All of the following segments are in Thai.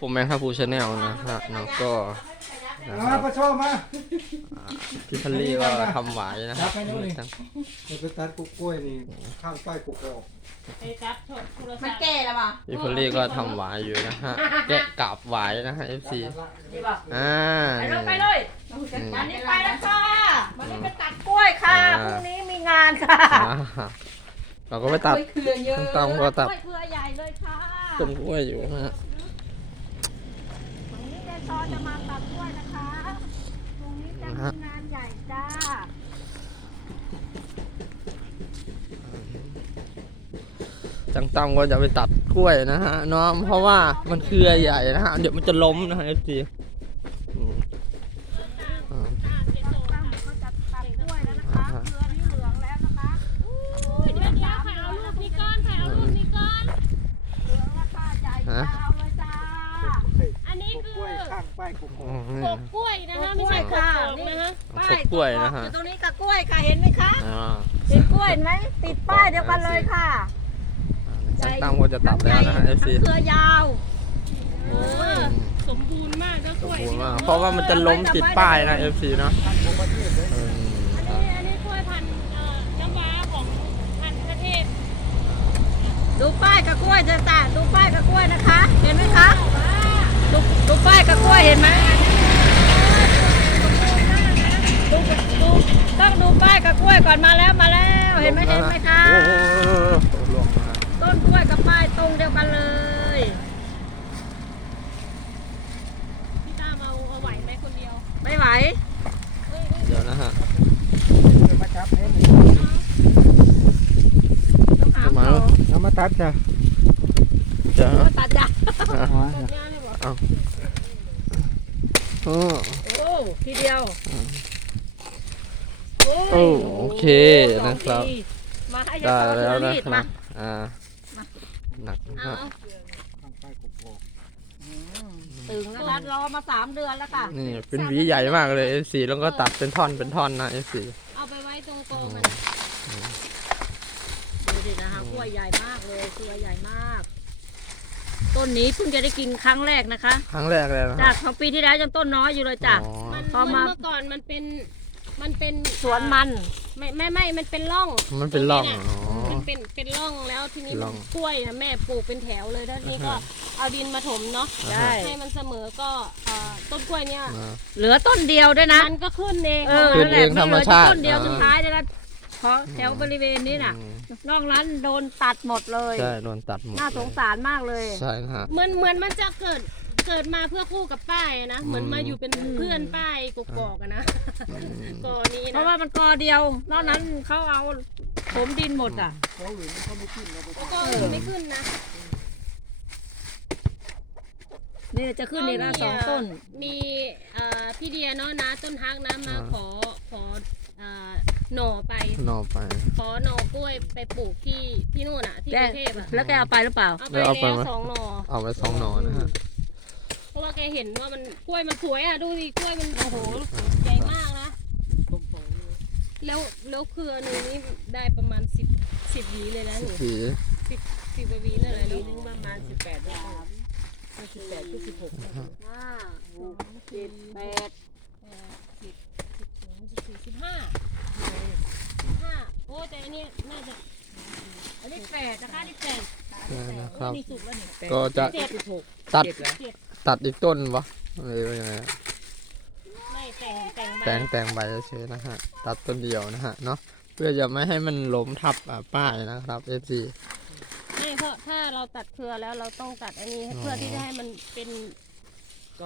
ผมแมงคาพูชาแนลนะฮะแล้วก็นะคมารับประชอบมาพี่พัลลี่ก็ทำหวายนะคครัรับบไปนู่นนี่เดี๋ยวไปตัดกุ๊กกล้วยนี่ข้างใต้กุ๊กกอกไปจับโทรศัมันพท์แก่แล้วป่ะพี่พัลลี่ก็ทำหวายอยู่นะฮะแกะกาบหวายนะฮะ FC ดีป่ะอ่าไปนี่เลยไปเลยวันนี้ไปแล้วค่ะวันนี้ไปตัดกล้วยค่ะอ่าพรุ่งนี้มีงานค่ะอ่าเราก็ไปตัดกล้วยเครือเยอะตามก็ตัดกล้วยเครือใหญ่เลยค่ะต้นกล้วยอยู่นะฮะพรุ่งนี้เด ซอจะมาตัดกล้วยนะคะพรุ่งนี้จะมีงานใหญ่จ้าจังตั้มก็จะไปตัดกล้วยนะฮะเน้องเพราะว่ามันเครือใหญ่นะฮะเดี๋ยวมันจะล้มนะฮะ FC อืมอ่า ตั้งเขาจะตัดกล้วยแล้วนะคะ อ่า เครือนี้เหลืองแล้วนะคะ อุ้ยเดี๋ยวเดี๋ยวถ่ายเอารูปนี้ก่อนถ่ายเอารูปนี้ก่อน เหลืองราคาใหญ่ยาวเลยจ้า อันนี้ กุ๊ก คื กล้วย อ ข้างใต้กุ๊กก อื อก ม กบกล้วยนะคะไม่ใช่กบกอกนะคะ ป้า พวกกล้วยนะฮะอยู่ตรงนี้กับกล้วยค่ะเห็นไหมคะอ่าเห็นกล้วยเห็นไหมติดป้ายเดียวกันเลยค่ะจังตั้มก็จะตัดแล้วนะฮะ FC ทั้งเครือยาวโอ้ยสมบูรณ์มากก็กล้วยขอบคุณนี่มากนะเพราะว่ามันจะล้มติดป้ายนะ FC เนาะอืมอันนี้อันนี้กล้วยพันธุ์เอ่อน้ำว้าของพันธุ์ประเทศดูป้ายกับกล้วยจะจ้ะดูป้ายกับกล้วยนะคะ เห็นไหมคะดูดูป้ายกับกล้วยเห็นไหมดูดู ต้องดูป้ายกับกล้วยก่อนมาแล้วมาแล้ว เห็นไหมเห็นไหมคะโอ้โหลงมาต้นกล้วยกับป้ายตรงเดียวกันเลยพี่ตามเอาเอาไหวไหมคนเดียว ไม่ไหวเดี๋ยวนะฮะมาจับให้ต้องหามาเขาเอามาตัดจ้ะเดี๋ยวนะตัดจ้ะอะอ๋อตัดหญ้าเลยบอกโอ้โอ้ทีเดียว โอ้โอเคนะครับ มาให้ได้ยายแล้วต่อนะทีคมารับอ่าหนักนะเอาฮะข้างใต้กุ๊กกอกตึงนะคะรอมาสามเดือนแล้วค่ะ นี่เป็นหวีใหญ่มากเลย F4 แล้วก็ตัดเป็นท่อนเป็นท่อนนะ F4 เอาไปไว้ตรงกองมันดูดินะคะกล้วยใหญ่มากเลยเครือใหญ่มาก ต้นนี้เพิ่งจะได้กินครั้งแรกนะคะ ครั้งแรกเลยนะจากฮะของปีที่แล้วยังต้นน้อยอยู่เลยจ้ะ อ๋อ มันพอมา เมื่อก่อนมันเป็น มันเป็นสวนมัน ไม่ไม่ไม่มันเป็นร่องมันเป็นร่องตรอ๋อนี้น่ะมันเป็นเป็นร่องแล้วทีนี้เป็นร่มัอนงกล้วยนะแม่ปลูกเป็นแถวเลยแล้วทีนี้ก็เอาดินมาถมเนาะอ่าฮะให้มันเสมอก็เอ่อต้นกล้วยเนี่ยอ่า เหลือต้นเดียวด้วยนะมันก็ขึ้นเองเออขึ้นเองนั่นแหละธรรมชาติต้นเดียวอ่าสุดท้ายเลยนะเพราะแถวบริเวณนี้น่ะอืมนอกนั้นโดนตัดหมดเลย ใช่โดนตัดหมดน่าสงสารมากเลย ใช่นะฮะ เหมือนเหมือนมันจะเกิด เกิดมาเพื่อคู่กับป้ายอะนะอืมเหมือนมาอยู่เป็นเพื่อนป้ายกกอกอะนะกอนี้เพนะราะว่ามันกอเดียวนอกนั้นเขาเอาถมดินหมดอะเขาหรือมันเขาไม่ขึ้นเราไปก็อื่นไม่ขึ้นนะนี่จะขึ้นนี่ละสองต้น มีเอ่อพี่เดียเนาะนะต้นฮักนะมาขอขอเอ่อหน่อไป นอกไป ขอหน่อกล้วยไปปลูกที่ที่นู่นอะที่กรุงเทพอะแล้วแกเอาไปหรือเปล่า เอาไปแล้วเอาไปแล้วไหม สองหน่อเอาไปสองหนอนะฮะเพ ราะว่าแกเห็นว่ามันกล้วยมันสวยอะดูสิกล้วยมันโอ้โหใหญ่มากนะแล้วแล้วเครือหนึ่งนี่ได้ประมาณสิบสิบหวีเลยนะหนูสีสิบสิบกว่าหวีเลยนะหนูประมาณสิบแปดสิบแปดสิบหกห้าหกเจ็ดแปดเออสิบสิบสองสิบสี่สิบห้าสิบห้าโอ้แต่อันนี้น่าจะอันนี้แปดนะคะนี่แปดใช่นะครับโอ้นี่สุกแล้วนี่ก็จะเจ็ดตัดเจ็ด ตัดอีกต้นวะหรือว่ายังไงไม่แต่งแต่งใบแต่งแต่งใบเฉยๆนะฮะ ตัดต้นเดียวนะฮะเนาะ เพื่อจะไม่ให้มันล้มทับอ่าป้ายนะครับ FC ไม่เพราะถ้าเราตัดเครือแล้วเราต้องตัดอันนี้อ๋อเพื่อที่จะให้มันเป็น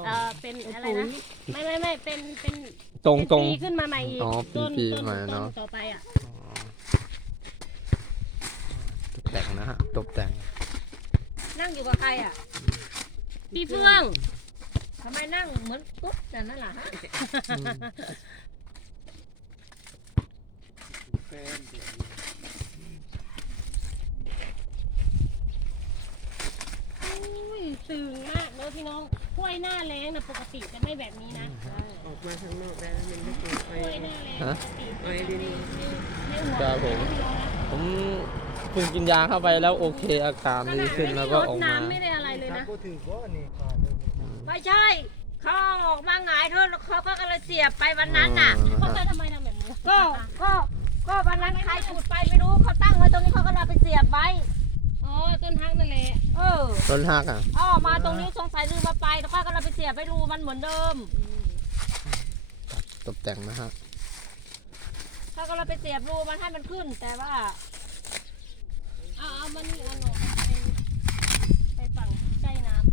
เอ่อเป็นอะไรนะไม่ไม่ไม่เป็นเป็นตรงตรง เป็นปีขึ้นมาใหม่อีกอ๋อเป็นต้นปีต้นใหม่ต้นเนอะต่อไปอะตกแต่งนะฮะ ตกแต่งนั่งอยู่กับใครอะ พี่เฟื่องทำไมนั่งเหมือนตุ๊ดนั่นน่ะล่ะฮะอืมแฟนอุ้ยตึงมากเลยพี่น้องกล้วยหน้าแรงนะปกติจะไม่แบบนี้นะออกมาข้างนอกได้แล้วมันไม่ปลอดภักยล้วยหน้าแรงฮะปกติไอ้ดินไม่หัวครับผม ผมเพิ่งกินยาเข้าไปแล้วโอเคอาการดีขึ้นแล้วก็ออกรดมาน้ำไม่ได้อะไร เลยนะก็ถือว่านี่ขาดเลยไม่ใช่เขาเอาออกมาหงายเธอเขาก็เลยเสียบไปวันนั้นน่ะ เขาจะทำไมทำแบบนี้ก็ก็ก็วันนั้นใครขุดไปไม่รู้เขาตั้งไว้ตรงนี้เขาก็เลยไปเสียบไว้อ๋อต้นฮักนั่นแหละเออต้นหักอะเอาออกมาตรงนี้สงสัยลืมมาไปแล้วก็เลยไปเสียบไปรูมันเหมือนเดิมตกแต่งนะฮะเขาก็เลยไปเสียบรูมันให้มันขึ้นแต่ว่าเอาเอามันนี่เอาหนูไปไปฝั่งใกล้น้ นะฮะ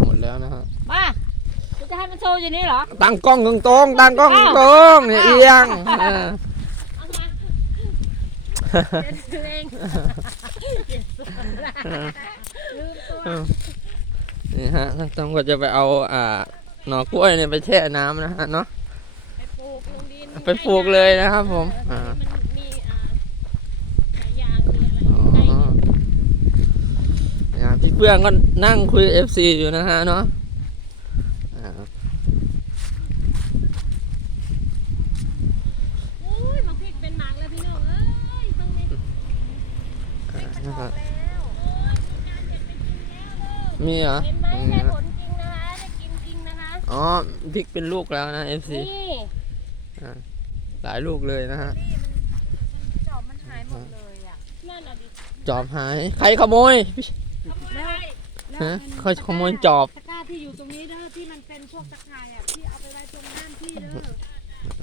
หมดแล้วนะฮะมาจะให้มันโชว์อยู่นี่เหรอ ตั้งกล้องตรงๆตั้งกล้องตรงๆเนี่ยเอียงเออำเอามาเดี๋ยวเองลืมตัวนี่ฮะท่านต้องก็จะไปเอาอ่าหน่อกล้วยเนี่ยไปแช่น้ำนะฮะเนาะไปปลูกลงดินไปปลูกเลยนะครับผมเออ่า อมันมีอ่าสายยางมีอะไร อ๋อ ใกล้ดิน อ่าพี่ เพื่อนก็นั่งคุยเอฟซีอยู่นะฮะเนาะอ่าอุ้ยมาพริกเป็นหมักเลยพี่น้องเอ้ยตรงนี้นะฮะโอ้ยงานเด็ดไปกินแล้วเด้อมีเหรอเห็นไหมอืมได้ผลจริงนะคะ ได้กินจริงนะคะ อ๋อ พริกเป็นลูกแล้วนะเอฟซีนี่หลายลูกเลยนะฮะจอบมันหายหมดเลยอะนั่นน่ะดิจอบหาย ใครขโมยขโมยอะไร ฮะใครขโมยจอบ ตะกร้าที่อยู่ตรงนี้เด้อที่มันเป็นพวกตะข่ายอะที่เอาไปไว้ตรงด้านที่เด้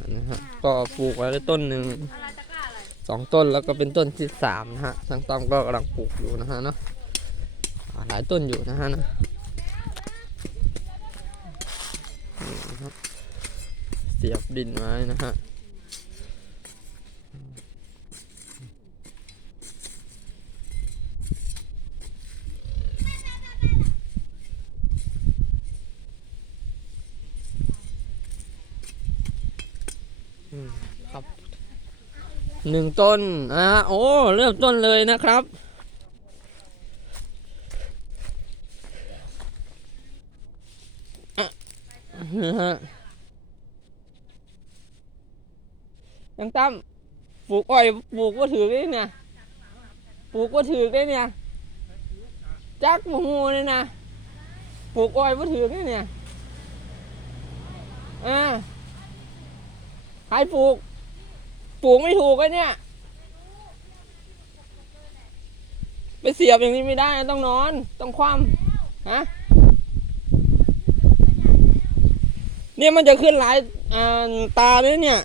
อนะฮะก็ปลูกไว้ได้ต้นหนึ่งอะไรตะกร้าอะไรสองต้นแล้วก็เป็นต้นที่สามนะฮะทั้งต้อมก็กำลังปลูกอยู่นะฮะเนาะอ่าหลายต้นอยู่นะฮะนะนี่นะฮะเสียบดินไว้นะฮะ ครับหนึ่งต้นอ่าโอ้เริ่มต้นเลยนะครับอะนะฮะยังตั้มปลูกอ้อยปลูกว่าถือได้เนี่ยปลูกว่าถือได้เนี่ยจักหมูเนี่ยนะปลูกอ้อยว่าถือได้เนี่ยอ่า รปลูก ปลูกไม่ถูกไอ้เนี่ย ไปเสียบอย่างนี้ไม่ได้ต้องนอน ต้องคว่ำฮะเนี่ยมันจะขึ้นหลายาตาไหมเนี่ย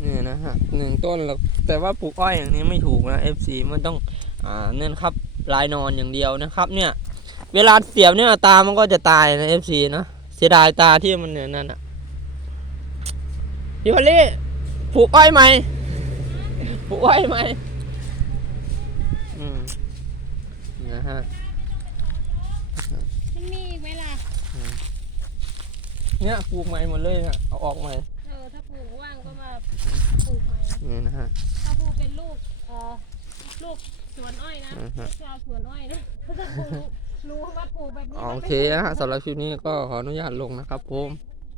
เนี่ยนะฮะหนึ่งต้นแล้วแต่ว่าปลูกอ้อยอย่างนี้ไม่ถูกนะ FC มันต้องอ่าเนี่นครับลายนอนอย่างเดียวนะครับเนี่ย เวลาเสียบเนี่ยตามันก็จะตายนะ FC นะเสียดายตาที่มันเนี่ยนั่นอะพี่พอลลี่ปลูกอ้อยไหมปลูกอ้อยไหมอืมนะฮะมันมีอีกไหมล่ะ เนี่ยปลูกใหม่หมดเลยเนี่ยเอาออกใหม่เออ ถ้าปลูกว่างก็มาปลูกใหม่ นี่นะฮะ ถ้าปลูกเป็นลูกเอ่อลูกสวนอ้อยนะอือฮะ ไม่ใช่เอาสวนอ้อยนะถ้าปลูก รู้ว่าปลูกแบบนี้โอเคนะฮะสำหรับคลิปนี้ก็ขออนุญาตลงนะครับผม